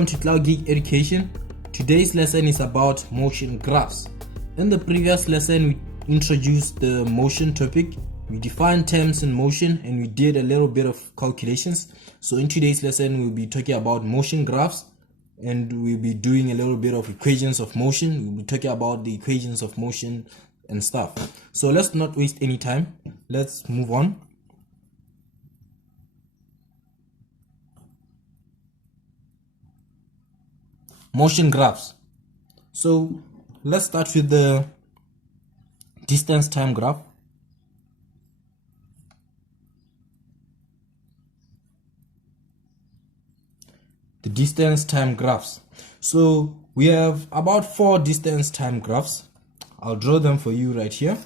welcome to Cloud Geek Education. Today's lesson is about motion graphs. In the previous lesson, we introduced the motion topic, we defined terms in motion, and we did a little bit of calculations. So in today's lesson, we'll be talking about motion graphs, and we'll be doing a little bit of equations of motion. We'll be talking about the equations of motion and stuff. So let's not waste any time. Let's move on. Motion graphs. So let's start with the distance time graph. The distance time graphs. So we have about 4 distance time graphs. I'll draw them for you right here.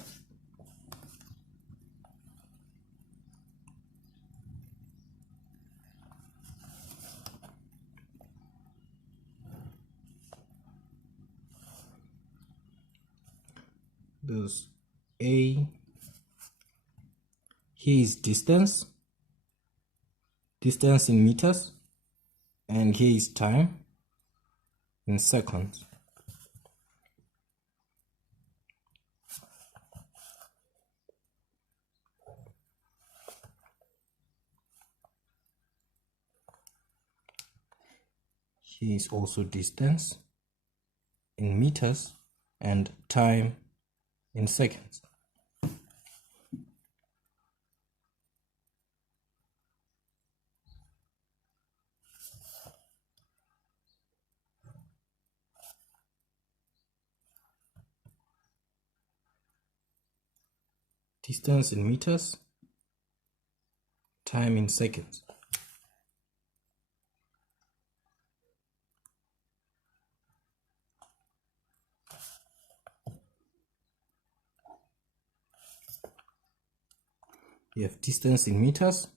There's A, here is distance in meters, and here is time in seconds. Here is also distance in meters and time in seconds. Distance in meters, time in seconds. You have distance in meters,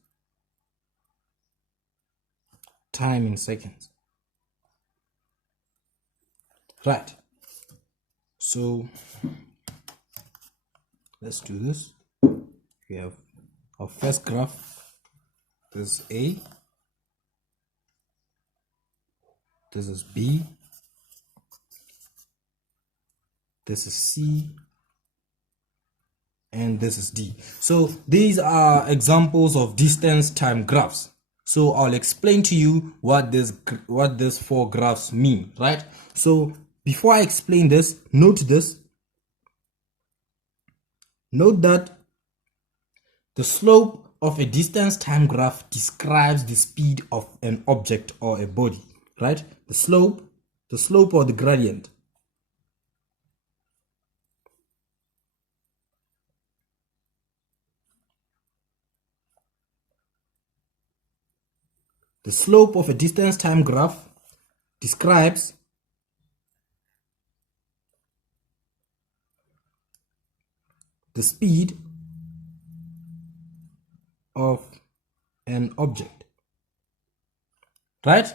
time in seconds. Right. So let's do this. We have our first graph. This is A. This is B. This is C. And this is D. So these are examples of distance time graphs. So I'll explain to you what these 4 graphs mean, right? So before I explain this, note this. Note that the slope of a distance time graph describes the speed of an object or a body, right? The slope or the gradient. The slope of a distance time graph describes the speed of an object, right?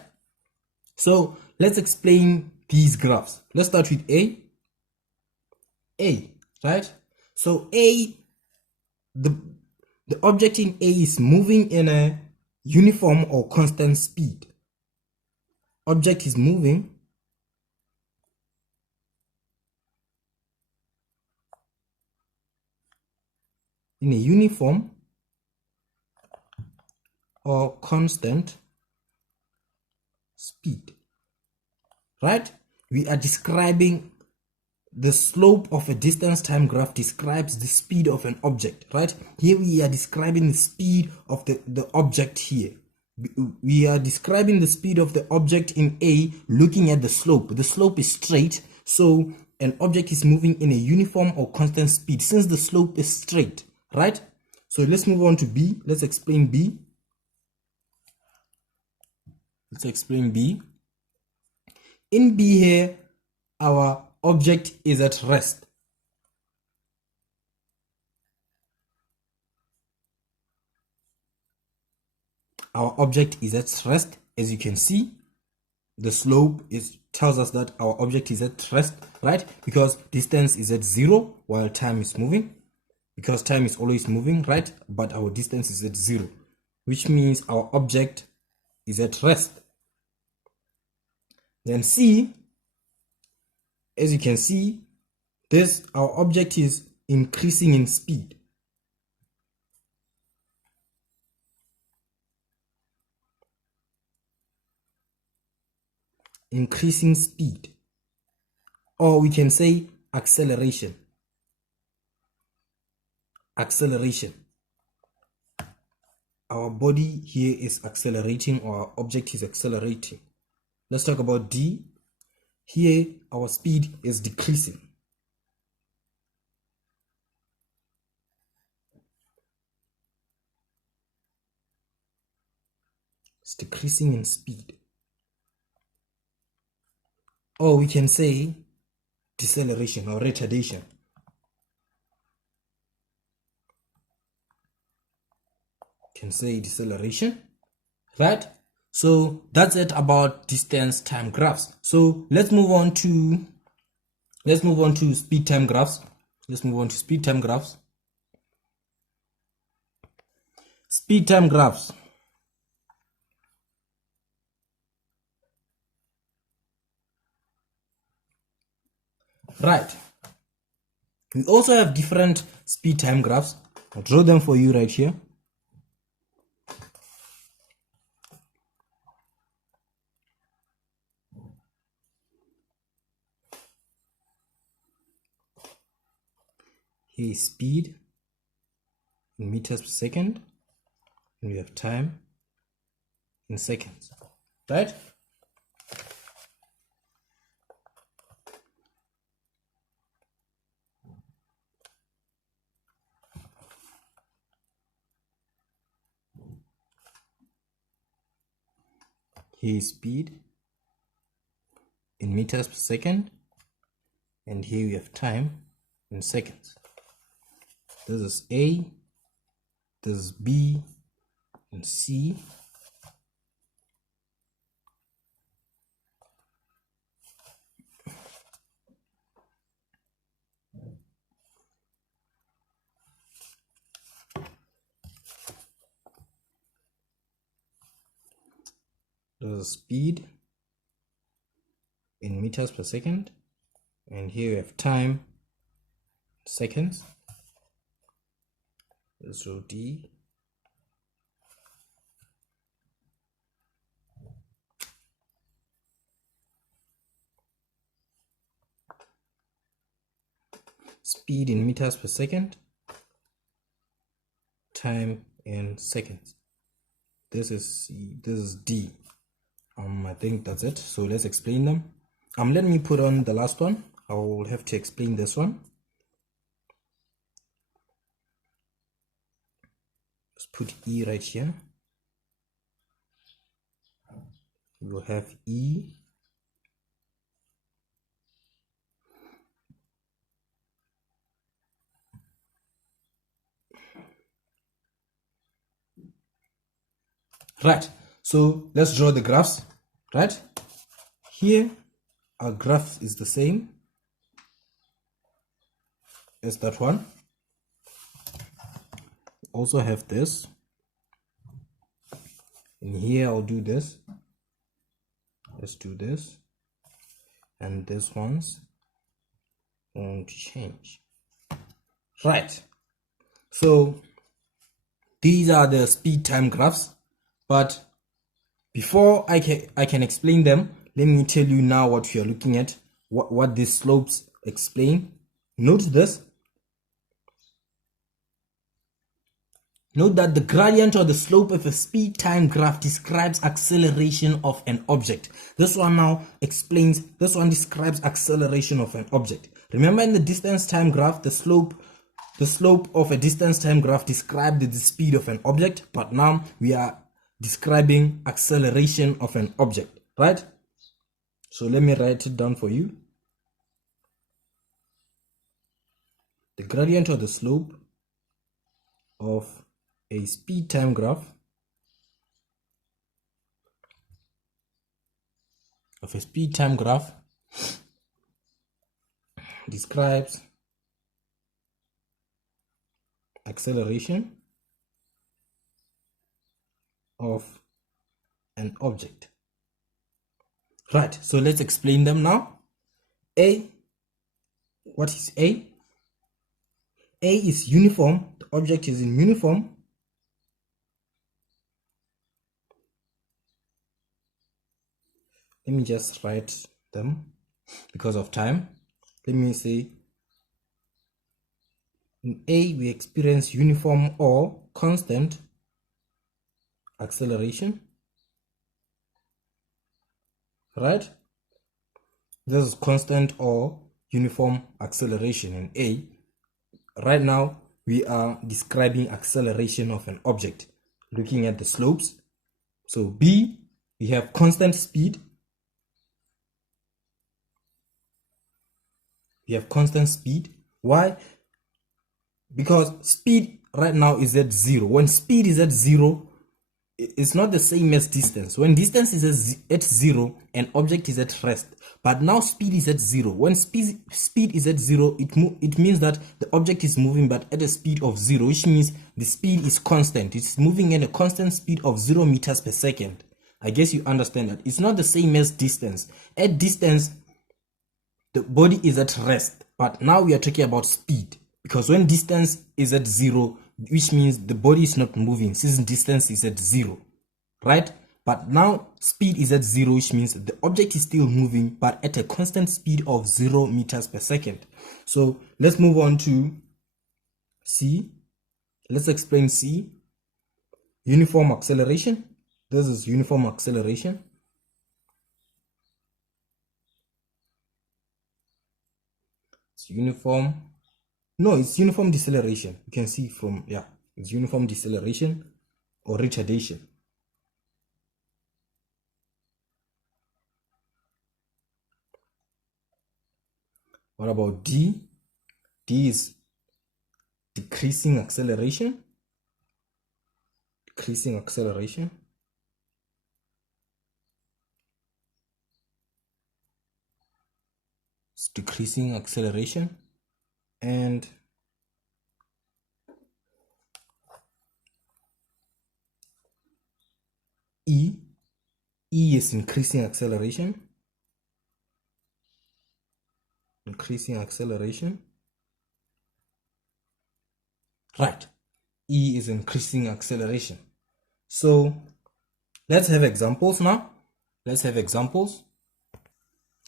So let's explain these graphs. Let's start with A, right? So A, the object in A is moving in a uniform or constant speed. Object is moving in a uniform or constant speed, right? We are describing the slope of a distance time graph describes the speed of an object, right? Here we are describing the speed of the object here. We are describing the speed of the object in A looking at the slope. The slope is straight, so an object is moving in a uniform or constant speed since the slope is straight, right? So let's move on to B. Let's explain B. Let's explain B. In B here, our object is at rest. Our object is at rest. As you can see, the slope tells us that our object is at rest, right? Because distance is at 0 while time is moving. Because time is always moving, right? But our distance is at 0, which means our object is at rest. Then C, as you can see, this our object is increasing in speed. Increasing speed. Or we can say acceleration. Acceleration. Our body here is accelerating, or our object is accelerating. Let's talk about D. Here, our speed is decreasing. It's decreasing in speed. Or we can say deceleration or retardation. Can say deceleration, right? So that's it about distance time graphs. So let's move on to speed time graphs. Let's move on to speed time graphs. Speed time graphs. Right. We also have different speed time graphs. I'll draw them for you right here. Here is speed in meters per second, and we have time in seconds, right? Here is speed in meters per second, and here we have time in seconds. This is A, this is B, and C. This is speed in meters per second, and here we have time seconds. Let's draw D. Speed in meters per second, time in seconds. This is C, this is D. I think that's it. So let's explain them. Let me put on the last one. I will have to explain this one. Let's put E right here. We will have E. Right. So let's draw the graphs. Right. Here, our graph is the same as that one. Also have this. And here I'll do this. Let's do this. And this one's won't change. Right. So these are the speed time graphs. But before I can explain them, let me tell you now what we are looking at, what these slopes explain. Note this. Note that the gradient or the slope of a speed time graph describes acceleration of an object. This one now explains, this one describes acceleration of an object. Remember in the distance time graph, the slope of a distance time graph described the speed of an object, but now we are describing acceleration of an object, right? So let me write it down for you. The gradient or the slope of a speed time graph describes acceleration of an object. Right, so let's explain them now. A, what is A? A is uniform. The object is in uniform. Let me just write them because of time. Let me say in A we experience uniform or constant acceleration. Right? This is constant or uniform acceleration in A. Right now we are describing acceleration of an object, looking at the slopes. So B, we have constant speed. We have constant speed. Why? Because speed right now is at 0. When speed is at 0, it's not the same as distance. When distance is at 0, an object is at rest. But now speed is at 0. When speed is at 0, it means that the object is moving but at a speed of 0, which means the speed is constant. It's moving at a constant speed of 0 meters per second. I guess you understand that. It's not the same as distance. At distance, the body is at rest, but now we are talking about speed, because when distance is at 0, which means the body is not moving since distance is at 0, right? But now speed is at 0, which means the object is still moving but at a constant speed of 0 meters per second. So let's move on to C. Let's explain C. Uniform acceleration. This is uniform acceleration. It's uniform deceleration. You can see from, yeah, it's uniform deceleration or retardation. What about D? D is decreasing acceleration. Decreasing acceleration. It's decreasing acceleration. And E is increasing acceleration. Increasing acceleration. Right. E is increasing acceleration. So let's have examples now. Let's have examples.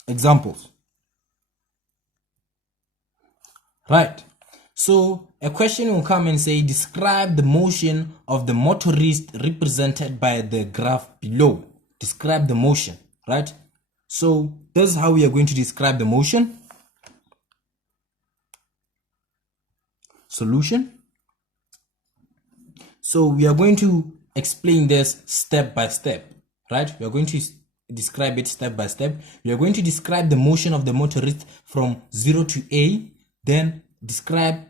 Examples. Right. So a question will come and say, describe the motion of the motorist represented by the graph below. Describe the motion, right? So this is how we are going to describe the motion. Solution. So we are going to explain this step by step, right? We are going to describe it step by step. We are going to describe the motion of the motorist from 0 to A, then describe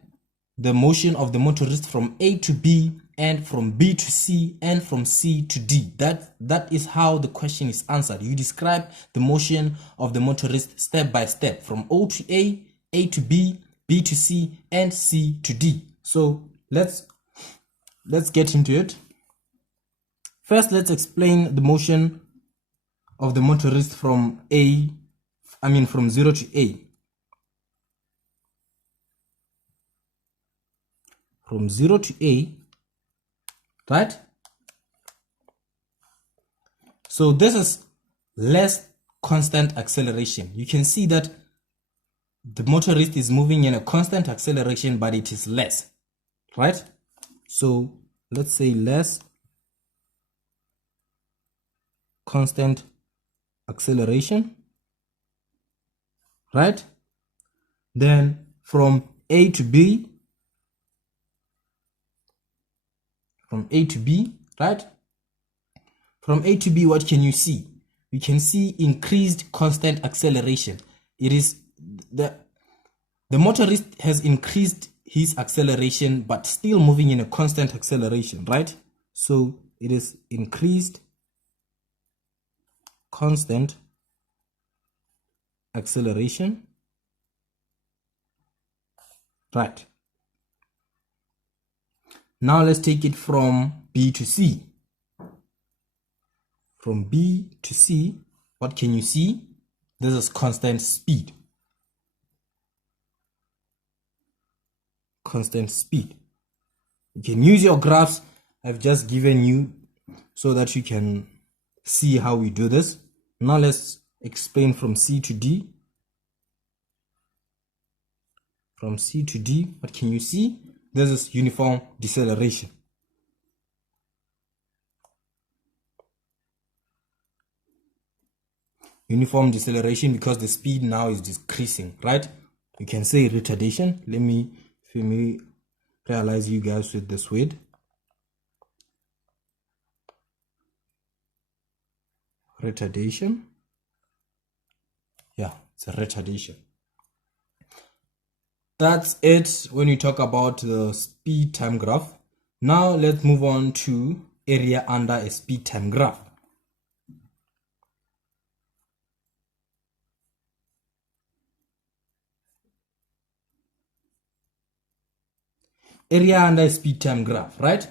the motion of the motorist from A to B, and from B to C, and from C to D. That is how the question is answered. You describe the motion of the motorist step by step from O to A to B, B to C, and C to D. So let's get into it. First, let's explain the motion of the motorist from from 0 to A. From 0 to A, right? So this is less constant acceleration. You can see that the motorist is moving in a constant acceleration, but it is less, right? So let's say less constant acceleration, right? Then from A to B, right? From A to B, what can you see? You can see increased constant acceleration. It is the motorist has increased his acceleration, but still moving in a constant acceleration, right? So it is increased constant acceleration, right? Now let's take it from B to C. From B to C, what can you see? This is constant speed. Constant speed. You can use your graphs I've just given you so that you can see how we do this. Now let's explain from C to D. From C to D, what can you see? This is uniform deceleration. Uniform deceleration because the speed now is decreasing, right? You can say retardation. Let me familiarize you guys with this word. Retardation. Yeah, it's a retardation. That's it when you talk about the speed time graph. Now let's move on to area under a speed time graph. Area under a speed time graph, right?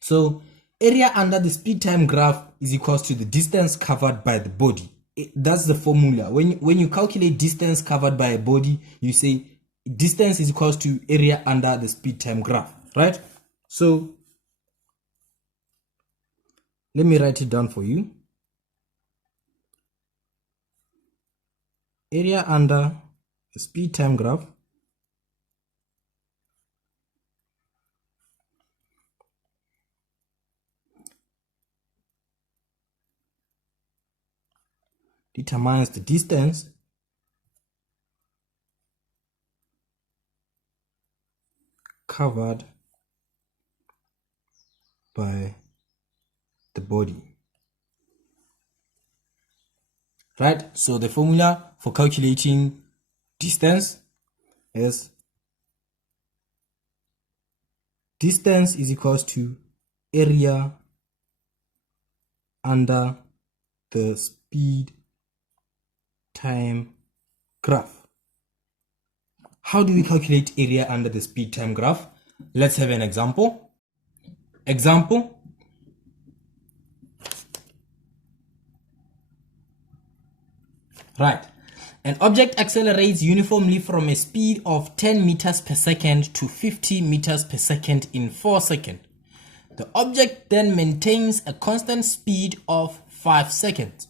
So area under the speed time graph is equals to the distance covered by the body. That's the formula. When you calculate distance covered by a body, you say distance is equals to area under the speed time graph, right? So let me write it down for you. Area under the speed time graph determines the distance covered by the body, right? So the formula for calculating distance is distance is equals to area under the speed time graph. How do we calculate area under the speed time graph? Let's have an example. Right. An object accelerates uniformly from a speed of 10 meters per second to 50 meters per second in 4 seconds. The object then maintains a constant speed of 5 seconds.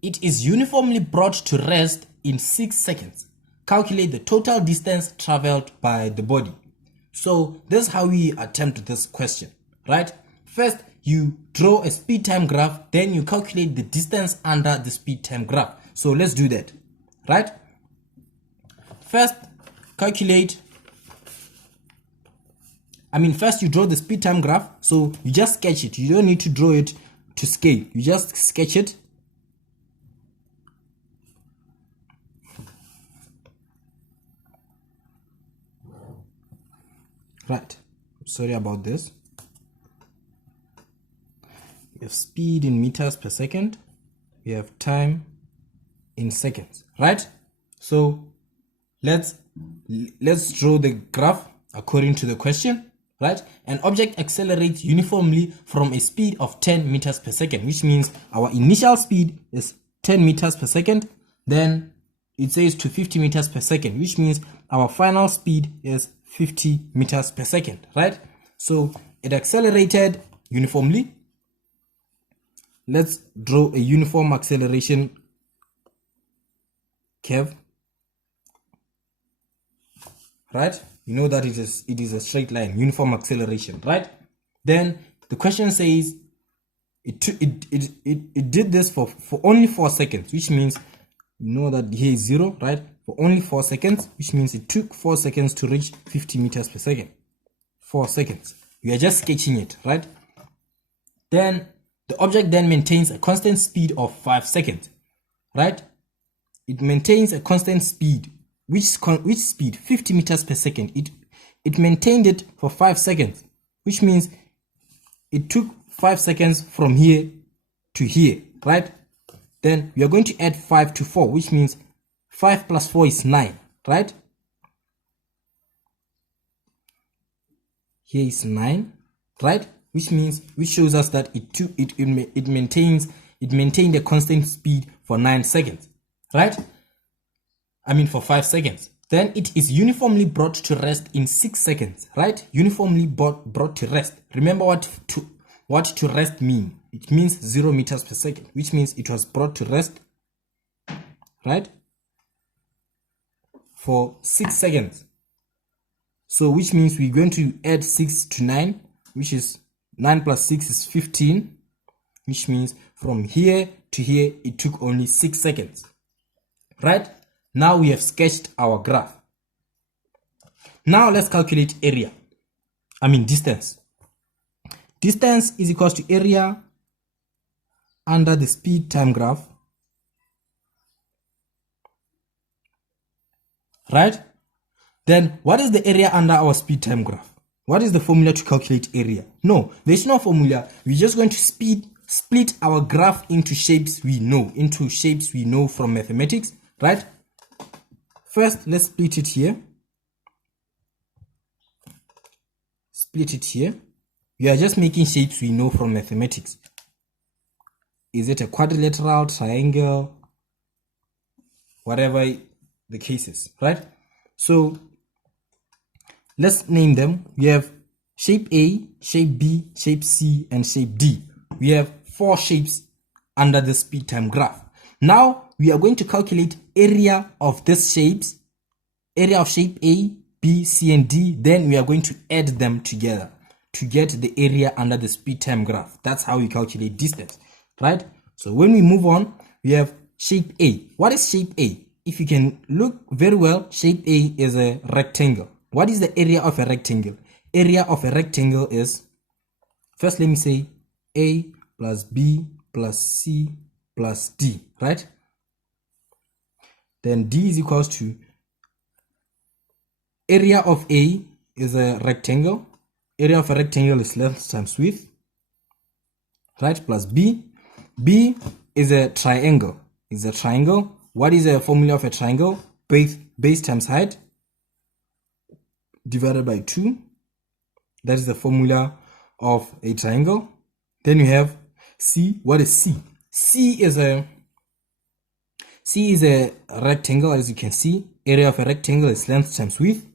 It is uniformly brought to rest in 6 seconds. Calculate the total distance traveled by the body. So this is how we attempt this question, right? First, you draw a speed time graph, then you calculate the distance under the speed time graph. So let's do that, right? First you draw the speed time graph. So you just sketch it. You don't need to draw it to scale. You just sketch it. Right. Sorry about this. We have speed in meters per second. We have time in seconds, right? So let's draw the graph according to the question, right? An object accelerates uniformly from a speed of 10 meters per second, which means our initial speed is 10 meters per second. Then it says to 50 meters per second, which means our final speed is 50 meters per second, right? So it accelerated uniformly. Let's draw a uniform acceleration curve, right? You know that it is a straight line, uniform acceleration, right? Then the question says it did this for only 4 seconds, which means you know that here is 0, right? For only 4 seconds, which means it took 4 seconds to reach 50 meters per second. 4 seconds. We are just sketching it, right? Then the object then maintains a constant speed of 5 seconds, right? It maintains a constant speed. Which speed? 50 meters per second. It maintained it for 5 seconds, which means it took 5 seconds from here to here, right? Then we are going to add 5 to 4, which means 5 plus 4 is 9, right? Here is 9, right? Which shows us that it maintains it maintained a constant speed for 9 seconds, right? I mean for 5 seconds. Then it is uniformly brought to rest in 6 seconds, right? Uniformly brought to rest. Remember what to rest mean? It means 0 meters per second, which means it was brought to rest, right, for 6 seconds. So which means we're going to add 6 to 9, which is 9 plus 6 is 15, which means from here to here it took only 6 seconds, right? Now we have sketched our graph. Now let's calculate area. I mean distance. Distance is equal to area under the speed time graph, right? Then what is the area under our speed time graph? What is the formula to calculate area? No, there's no formula. We're just going to split our graph into shapes we know from mathematics, right? First, let's split it here. Split it here. We are just making shapes we know from mathematics. Is it a quadrilateral, triangle, whatever the case is, right? So let's name them. We have shape A, shape B, shape C, and shape D. We have 4 shapes under the speed time graph. Now we are going to calculate area of these shapes, area of shape A, B, C, and D. Then we are going to add them together to get the area under the speed time graph. That's how we calculate distance, right? So when we move on, we have shape A. What is shape A? If you can look very well, shape A is a rectangle. What is the area of a rectangle? Area of a rectangle is, first let me say A plus B plus C plus D, right? Then D is equals to, area of A is a rectangle. Area of a rectangle is length times width, right? Plus B. B is a triangle. Is a triangle. What is the formula of a triangle? Base times height divided by 2. That is the formula of a triangle. Then you have C. What is C? C is a rectangle, as you can see. Area of a rectangle is length times width.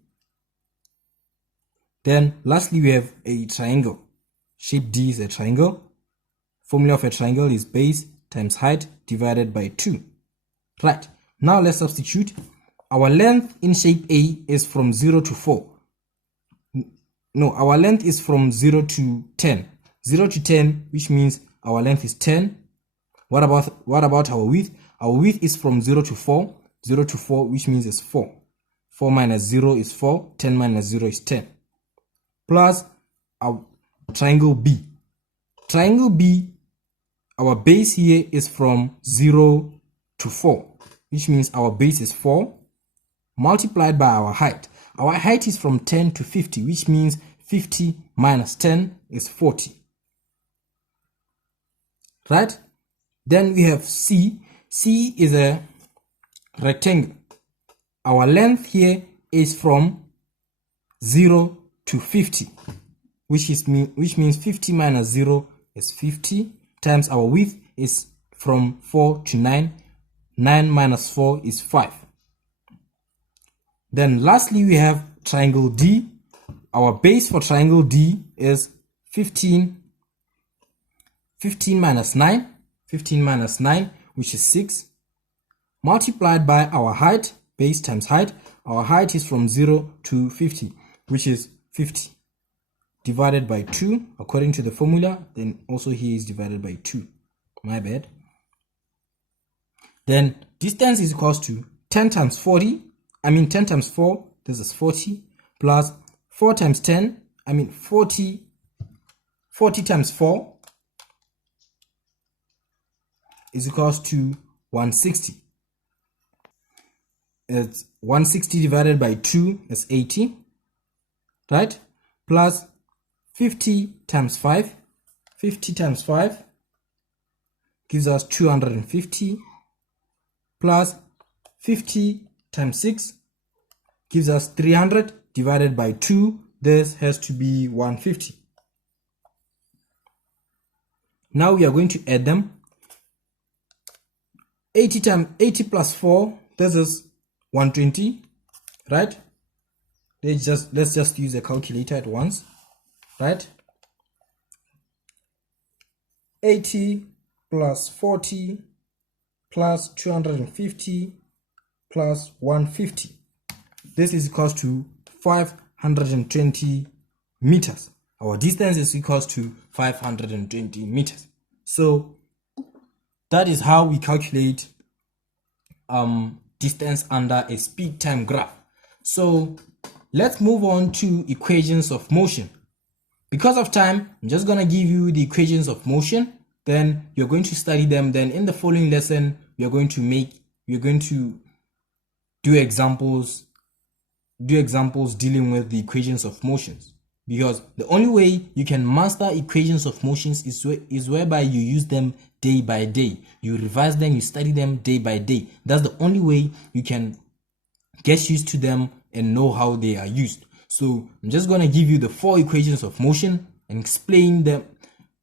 Then lastly we have a triangle. Shape D is a triangle. Formula of a triangle is base times height divided by 2. Right. Now let's substitute. Our length in shape A is from 0 to 4. No, our length is from 0 to 10. 0 to 10, which means our length is 10. What about our width? Our width is from 0 to 4. 0 to 4, which means it's 4. 4 minus 0 is 4. 10 minus 0 is 10. Plus our triangle B. Triangle B, our base here is from 0 to 4, which means our base is 4 multiplied by our height. Our height is from 10 to 50, which means 50 minus 10 is 40. Right? Then we have C. C is a rectangle. Our length here is from 0 to 50, which means 50 minus 0 is 50 times our width is from 4 to 9. 9 minus 4 is 5. Then lastly we have triangle D. Our base for triangle D is 15 minus 9. 15 minus 9, which is 6, multiplied by our height, base times height. Our height is from 0 to 50, which is 50, divided by 2 according to the formula. Then also here is divided by 2. My bad. Then distance is equals to 10 times 40. 10 times 4, this is 40, plus 4 times 10, 40 times 4 is equals to 160. It's 160 divided by 2 is 80, right? Plus 50 times 5. 50 times 5 gives us 250, plus 50 times 6 gives us 300, divided by 2, this has to be 150. Now we are going to add them. 80 plus 4, this is 120, right? Let's just use a calculator at once, right? 80 plus 40 plus 250 plus 150. This is equals to 520 meters. Our distance is equals to 520 meters. So that is how we calculate distance under a speed time graph. So let's move on to equations of motion. Because of time, I'm just going to give you the equations of motion. Then you're going to study them. Then in the following lesson, we're going to do examples dealing with the equations of motions. Because the only way you can master equations of motions is whereby you use them day by day. You revise them, you study them day by day. That's the only way you can get used to them and know how they are used. So I'm just going to give you the 4 equations of motion and explain them,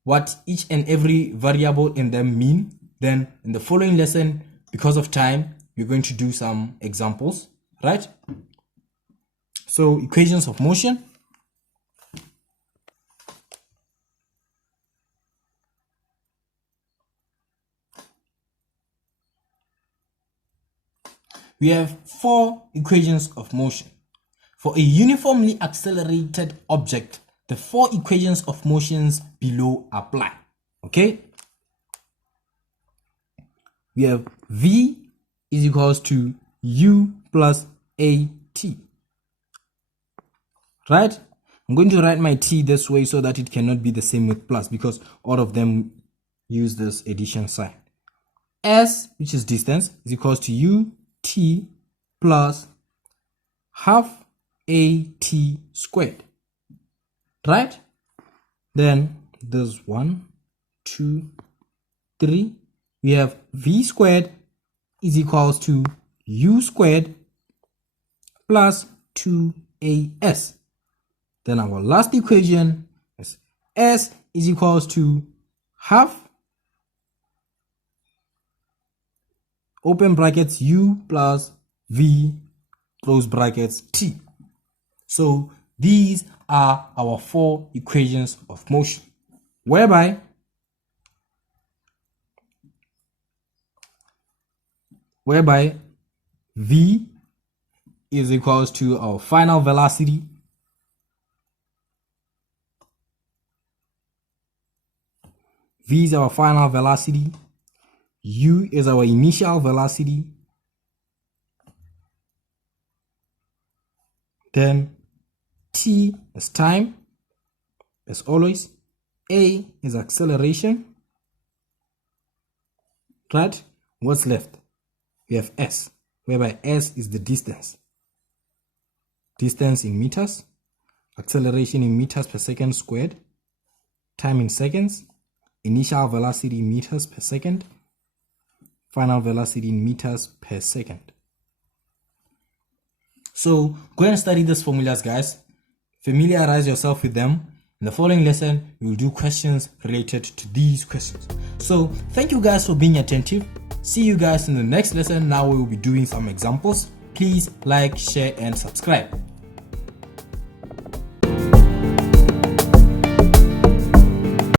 what each and every variable in them mean. Then in the following lesson, because of time, we're going to do some examples, right? So equations of motion. We have 4 equations of motion. For a uniformly accelerated object, the 4 equations of motions below apply. Okay? We have V is equals to U plus AT. Right? I'm going to write my T this way so that it cannot be the same with plus, because all of them use this addition sign. S, which is distance, is equals to UT plus half AT squared. Right? Then there's 1, 2, 3. We have V squared is equals to U squared plus 2AS. Then our last equation is S is equals to half, open brackets, U plus V, close brackets, T. So these are our 4 equations of motion, whereby V is equals to our final velocity, V is our final velocity, U is our initial velocity, then T is time, as always, A is acceleration, right? What's left? We have S, whereby S is the distance in meters, acceleration in meters per second squared, time in seconds, initial velocity in meters per second, final velocity in meters per second. So go and study these formulas, guys. Familiarize yourself with them. In the following lesson, we will do questions related to these questions. So thank you guys for being attentive. See you guys in the next lesson. Now we will be doing some examples. Please like, share, and subscribe.